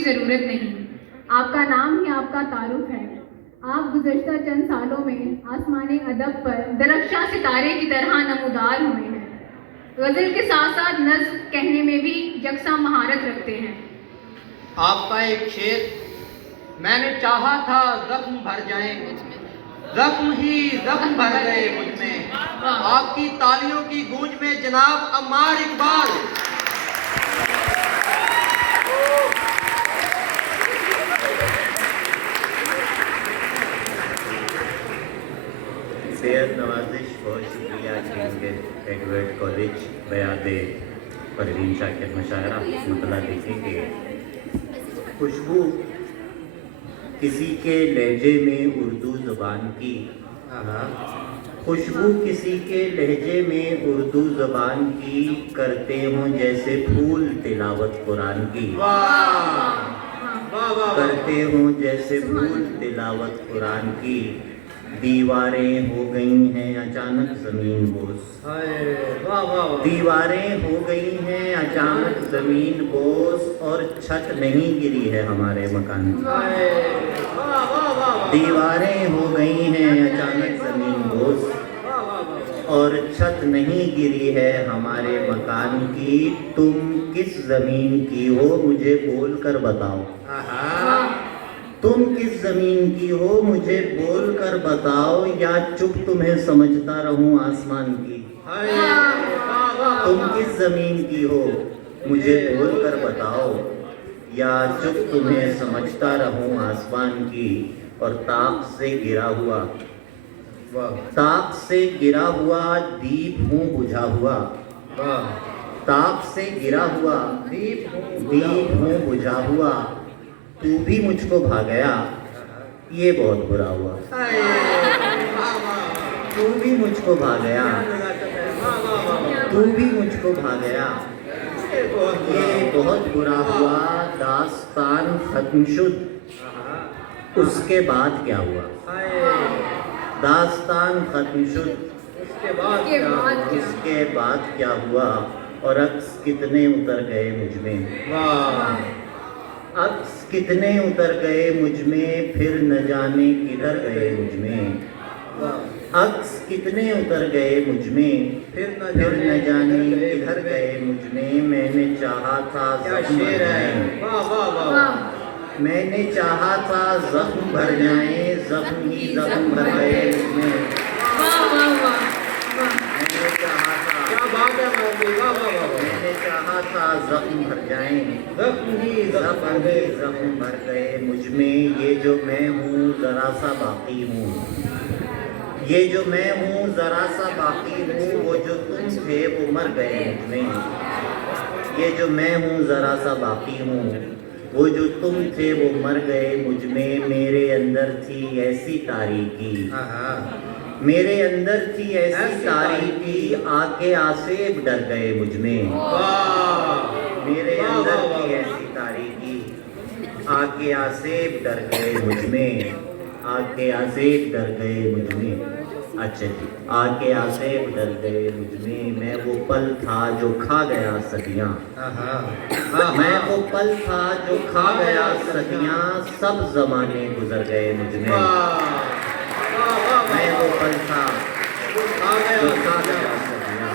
कोई ज़रूरत नहीं। आपका नाम ही आपका तारुफ है। आप गुज़श्ता चंद सालों में आसमानी अदब पर दरख्शां सितारे की तरह नमूदार हुए हैं। गज़ल के साथ साथ नज़्म कहने में भी यकसा महारत रखते हैं। आपका एक शेर, मैंने चाहा था जख्म भर जाए, जख्म ही जख्म भर गए मुझ में। आपकी तालियों की गूंज में जनाब अम्मार इकबाल। बेहद नवाजिश, बहुत शुक्रिया किंग एडवर्ड कॉलेज बयादे परवीन शाकिर मुशायरा। मतलब देखेंगे खुशबू किसी के लहजे में उर्दू ज़बान की, खुशबू किसी के लहजे में उर्दू ज़बान की, करते हों जैसे फूल तिलावत कुरान की। करते हों जैसे फूल तिलावत कुरान की, दीवारें हो गई हैं अचानक ज़मीन बोस। दीवारें हो गई हैं अचानक ज़मीन बोस, और छत नहीं गिरी है हमारे मकान की। दीवारें हो गई हैं अचानक ज़मीन बोस, और छत नहीं गिरी है हमारे मकान की। तुम किस ज़मीन की हो मुझे बोल कर बताओ। तुम किस ज़मीन की हो मुझे बोल कर बताओ, या चुप तुम्हें समझता रहूं आसमान की। तुम किस ज़मीन की हो मुझे बोल कर बताओ, या चुप तुम्हें समझता रहूं आसमान की। और ताक से गिरा हुआ, ताक से गिरा हुआ दीप हूँ बुझा हुआ। ताक से गिरा हुआ दीप हूँ बुझा हुआ, तू भी मुझको भा गया ये बहुत बुरा हुआ। तू भी मुझको भा गया, तू भी मुझको भा गया, ये बहुत बुरा हुआ। दास्तान खत्म शुद, उसके बाद क्या हुआ। दास्तान खत्म शुद, उसके बाद क्या हुआ। और अक्स कितने उतर गए मुझ में, अक्स कितने उतर गए मुझ में, फिर न जाने किधर गए मुझ में। अक्स कितने उतर गए मुझ में, फिर न जाने किधर गए मुझ में। मैंने चाहा था जख्म भर जाए, मैंने चाहा था जख्म भर जाए, जख्म ही जख्म भर गए मुझ में। मैंने चाहा था, मैंने चाहा था जख्म भर जाए, जख्म ही जख्म भर गए मुझ में। ये जो मैं हूँ जरा सा बाकी हूँ, ये जो मैं हूँ जरा सा बाकी हूँ, वो जो तुम थे वो मर गए मुझ में। ये जो मैं हूँ जरा सा बाकी हूँ, वो जो तुम थे वो मर गए मुझ में। मेरे अंदर थी ऐसी तारीकी, मेरे अंदर थी ऐसी तारीकी, आके आसेब डर गए मुझ में। मेरे अंदर थी ऐसी तारीकी, आके आसेब डर गए मुझ में। आके आसेब डर गए मुझ में। अच्छा जी, आके आसेब डर गए मुझ में। मैं वो पल था जो खा गया सदियाँ, मैं वो पल था जो खा गया सदियाँ, सब ज़माने गुजर गए मुझ में। मैं वो पल था जो खा गया सदियाँ,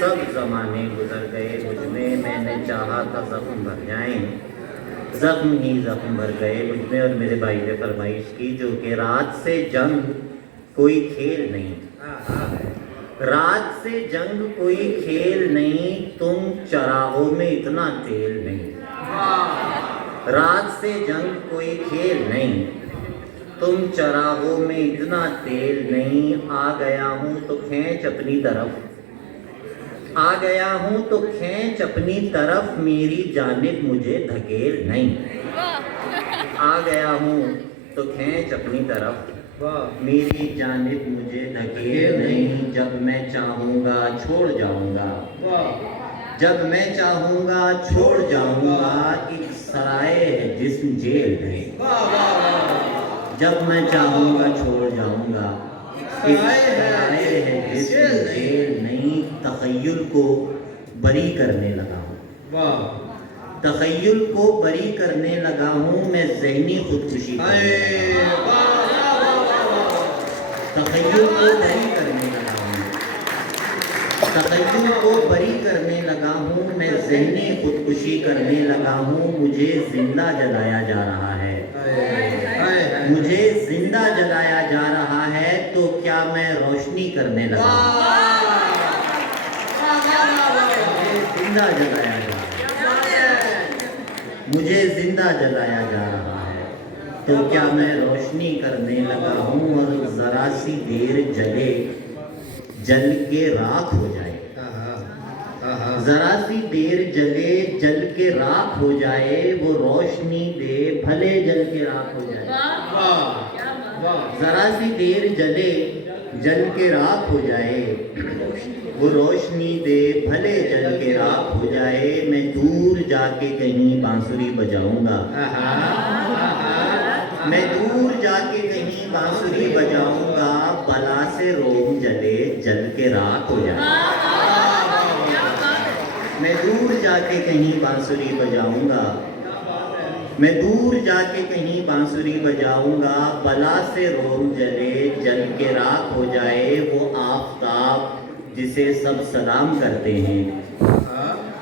सब ज़माने गुजर गए मुझ में। मैंने चाहा था जख्म भर जाएं, जख्म ही जख्म भर गए मुझ में। और मेरे भाई ने फरमाइश की जो कि रात से जंग कोई खेल नहीं, रात से जंग कोई खेल नहीं, तुम चराहों में इतना तेल नहीं। रात से जंग कोई खेल नहीं, तुम चराहों में इतना तेल नहीं। आ गया हूँ तो खींच अपनी तरफ, आ गया हूँ तो खींच अपनी तरफ, मेरी जानिब मुझे धकेल नहीं। आ गया हूँ तो खींच अपनी तरफ, मेरी जानिब मुझे धकेल नहीं। जब मैं चाहूँगा छोड़ जाऊँगा, जब मैं चाहूँगा छोड़ जाऊँगा, एक सराय है जिस्म जेल नहीं। जब मैं चाहूँगा छोड़ जाऊँगा, एक सराय है जिस्म जेल नहीं। तख़य्युल को बरी करने लगा हूँ, तखय्युल को बरी करने लगा हूँ मैं ज़हनी खुदकुशी तखय्युल को बरी करने लगा हूँ तखय्युल को बरी करने लगा हूँ मैं ज़हनी खुदकुशी करने लगा हूँ मुझे जिंदा जलाया जा रहा है मुझे जिंदा जलाया जा रहा है तो क्या मैं रोशनी करने लगा मुझे जिंदा जलाया जा रहा है मुझे जिंदा जलाया जा रहा है तो क्या मैं रोशनी करने लगा हूँ और जरा सी देर जल के राख हो जाए जरा सी देर जल के राख हो जाए वो रोशनी दे भले जल के राख हो जाए जरा सी देर जल के राख हो जाए वो रोशनी दे भले जल के राख हो जाए मैं दूर जाके कहीं बांसुरी बजाऊंगा मैं दूर जाके कहीं बांसुरी बजाऊंगा बला से रोम जल के राख हो जाए मैं दूर जाके कहीं बांसुरी बजाऊंगा मैं दूर जाके कहीं बांसुरी बजाऊंगा बला से रोम जल के राख हो जाए वो आफताब जिसे सब सलाम करते हैं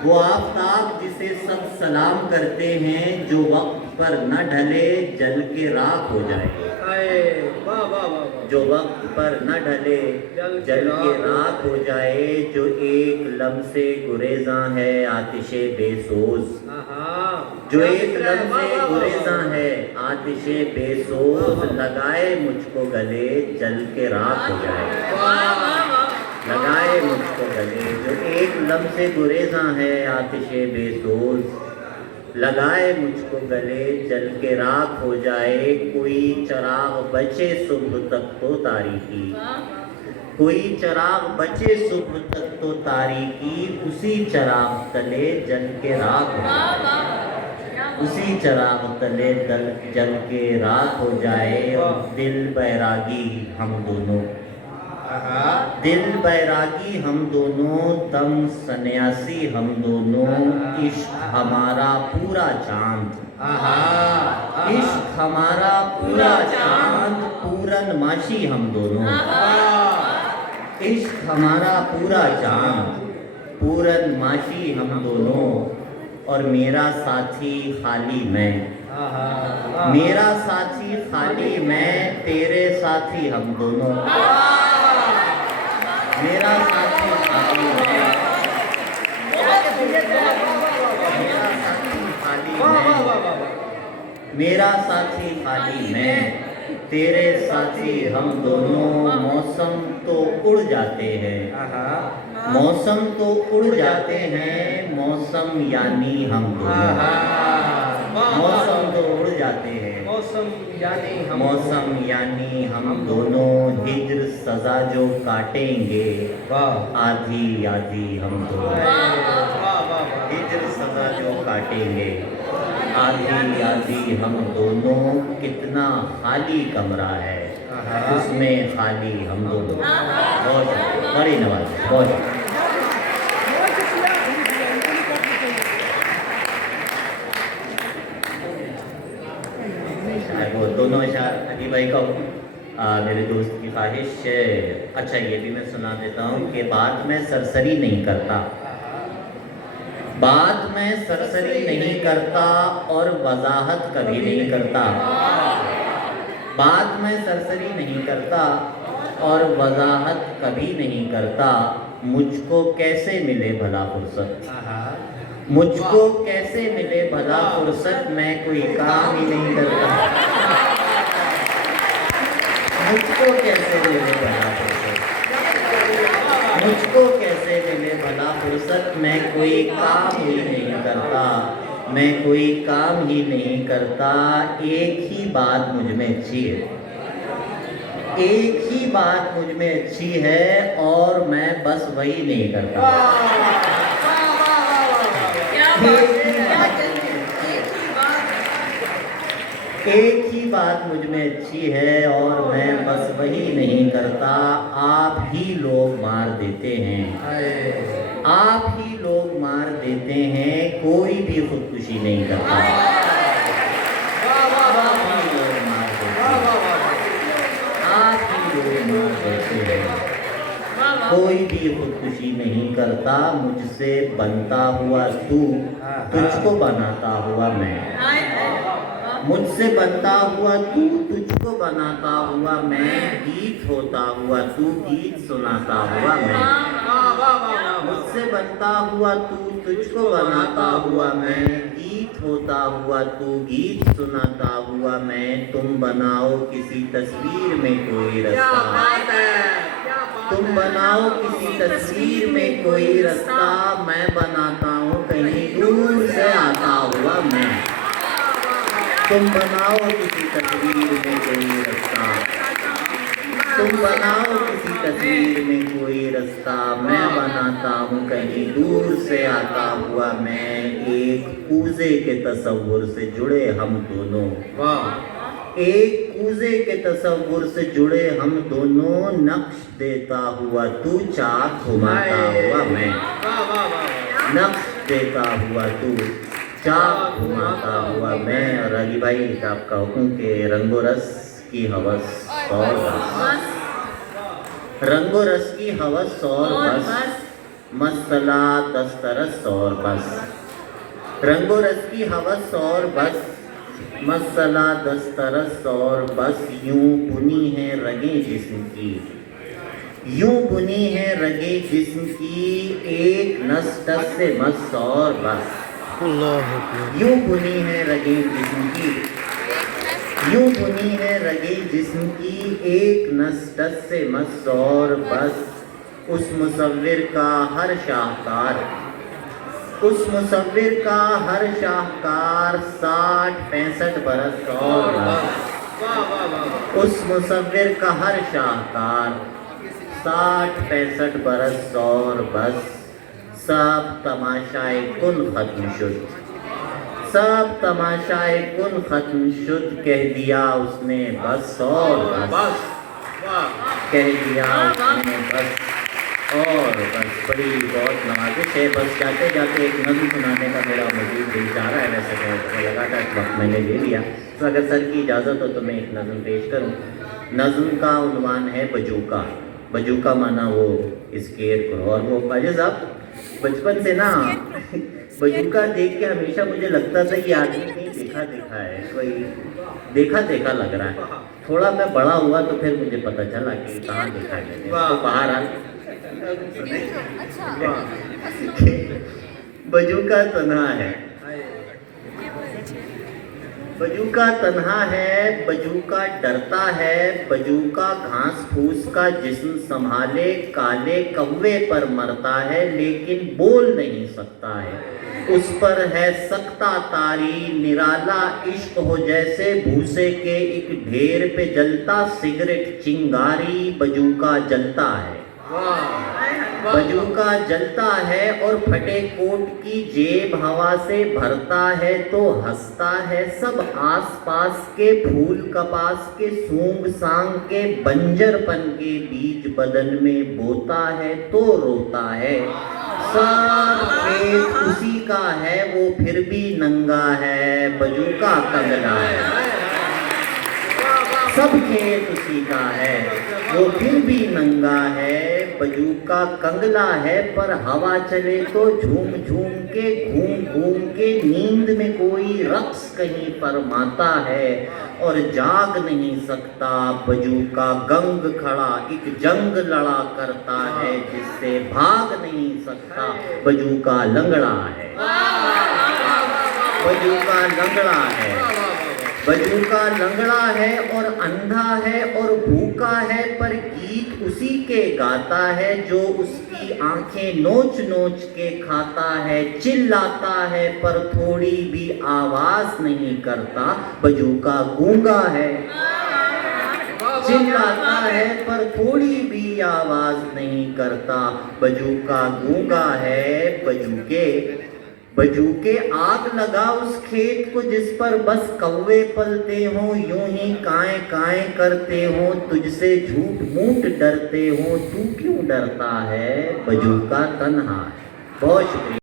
वो आफताब जिसे सब सलाम करते हैं जो वक्त पर न ढले जल के राख हो जाए जो वक्त पर न ढले जल के राख हो जाए जो एक लम्से गुरेज़ां है आतिशे बेसोज जो एक लम्से गुरेज़ां है आतिशे बेसोज लगाए मुझको गले जल के राख हो जाए लगाए मुझको गले जो एक लम्से गुरेज़ां है आतिशे बेसोज लगाए मुझको गले जल के राख हो जाए कोई चराग बचे सुबह तक तो तारीकी कोई चराग बचे सुबह तक तो तारीकी उसी चराग तले जल के राख हो जाए उसी चराग तले जल के राख हो जाए और दिल बैरागी हम दोनों दिल बैरागी हम दोनों दम सन्यासी हम दोनों इश्क हमारा पूरा चांद इश्क हमारा पूरा चांद पूरन माशी हम दोनों इश्क हमारा पूरा चांद पूरन माशी हम दोनों और मेरा साथी खाली मैं मेरा साथी खाली मैं तेरे साथी हम दोनों मेरा साथी खाली मैं मेरा साथी खाली मैं तेरे साथी हम दोनों मौसम तो उड़ जाते हैं मौसम तो उड़ जाते हैं मौसम यानी हम दोनों मौसम तो उड़ जाते हैं मौसम यानी हम दोनों हिज्र सजा जो काटेंगे आधी आधी हम दोनों हिज्र सजा जो काटेंगे आधी आधी हम दोनों कितना खाली कमरा है उसमें खाली हम दोनों बहुत बड़ी नवाज बहुत वो दोनों अशार अली भाई का मेरे दोस्त की ख्वाहिश है। अच्छा ये भी मैं सुना देता हूँ कि बात में सरसरी नहीं करता बात में सरसरी नहीं करता और वजाहत कभी नहीं करता बात में सरसरी नहीं करता और वजाहत कभी नहीं करता मुझको कैसे मिले भला फुर्सत मुझको कैसे मिले भला फुर्सत मैं कोई काम ही नहीं करता मुझको कैसे मिले भला फुर्सत मुझको कैसे मिले भला फुर्सत मैं कोई काम ही नहीं करता मैं कोई काम ही नहीं करता एक ही बात मुझ में अच्छी है एक ही बात मुझ में अच्छी है और मैं बस वही नहीं करता एक ही बात मुझ में अच्छी है और मैं बस वही नहीं करता आप ही लोग मार देते हैं आप ही लोग मार देते हैं, कोई भी खुदकुशी नहीं करता। आप ही लोग मार देते हैं, आप ही लोग मार देते हैं, कोई भी खुदकुशी नहीं करता। मुझसे बनता हुआ तू, तुझको बनाता हुआ मैं। मुझसे बनता हुआ तू, तुझको बनाता हुआ मैं। गीत होता हुआ तू, गीत सुनाता हुआ मैं। मुझसे बनता हुआ तू, तुझको बनाता हुआ मैं। गीत होता हुआ तू, गीत सुनाता हुआ मैं। तुम बनाओ किसी तस्वीर में कोई रास्ता, तुम बनाओ किसी तस्वीर में कोई रास्ता। मैं बनाता हूँ कहीं दूर से आता हुआ मैं। तुम बनाओ किसी तस्वीर में कोई रास्ता, तुम बनाओ किसी तस्वीर में कोई रास्ता। मैं बनाता हूँ कहीं दूर से आता हुआ मैं। एक कूजे के तसव्वुर से जुड़े हम दोनों, एक कूजे के तसव्वुर से जुड़े हम दोनों। नक्श देता हुआ तू, चाक घुमाता हुआ मैं। नक्श देता हुआ तू, चाक घुमाता हुआ मैं। और अली भाई आपका हुक्म के रंगो रस की हवस और बस, रंगो रस की हवस और बस। मसला दस्तरस और बस, रंगो रस की हवस और बस। मसला दस्तरस और बस। यूं बुनी है रगे जिस्म की, यूं बुनी है रगे जिस्म की। एक नस टस से मस और बस। यूं बुनी है रगे जिस्म की, यूं बुनी है रगे जिस्म की। एक नस टस से मस और बस। उस मुसव्विर का हर शाहकार, उस मुसव्विर का हर शाहकार। 60-65 बरस और बस। उस मुसव्विर का हर शाहकार 60-65 बरस और बस। सब तमाशाए कुन खत्म शुद, सब तमाशाए कुन खत्म शुद। कह दिया उसने बस और बस, कह दिया उसने बस और बस। बड़ी बहुत नवाजिश है। बस जाते जाते एक नज़्म सुनाने का मेरा मज़ीद दिल चाह रहा है। वैसे मैं लगा था वक्त मैंने ले लिया, तो अगर सर की इजाज़त हो तो मैं एक नज़्म पेश करूँ। नज़्म का उन्वान है बजूका। बजूका माना वो स्केर को। और वो बाजी साहब बचपन से ना बजूका देख के हमेशा मुझे लगता था ये आदमी कहीं देखा देखा है, कोई देखा देखा लग रहा है। थोड़ा मैं बड़ा हुआ तो फिर मुझे पता चला कि कहाँ देखा है। तो बहरहाल बजूका तन्हा है, बजूका तन्हा है। बजूका डरता है, बजूका घास फूस का जिस्म संभाले। काले कौवे पर मरता है लेकिन बोल नहीं सकता है। उस पर है सख्ता तारी, निराला इश्क हो जैसे भूसे के एक ढेर पे जलता सिगरेट चिंगारी। बजूका जलता है, बजूका जलता है और फटे कोट की जेब हवा से भरता है तो हंसता है। सब आसपास के फूल कपास के सूंग सांग के बंजरपन के बीज बदन में बोता है तो रोता है। सब खेत उसी का है वो फिर भी नंगा है। बजूका कंगना है, सब खेत उसी का है वो फिर भी नंगा है। बजूका कंगला है पर हवा चले तो झूम झूम के घूम घूम के। नींद में कोई रक्स कहीं फरमाता है और जाग नहीं सकता। बजूका गंग खड़ा एक जंग लड़ा करता है जिससे भाग नहीं सकता। बजूका लंगड़ा है, बजूका लंगड़ा है, बजूका लंगड़ा है और अंधा है और भूखा है पर गीत उसी के गाता है जो उसकी आंखें नोच नोच के खाता है। चिल्लाता है पर थोड़ी भी आवाज नहीं करता। बजूका गूंगा है, चिल्लाता है पर थोड़ी भी आवाज नहीं करता। बजूका गूंगा है। बजूके आग लगा उस खेत को जिस पर बस कौवे पलते हो। यूं ही काएं काएं करते हो, तुझसे झूठ मूठ डरते हो। तू क्यों डरता है? बजूका तन्हा है। बहुत शुक्रिया।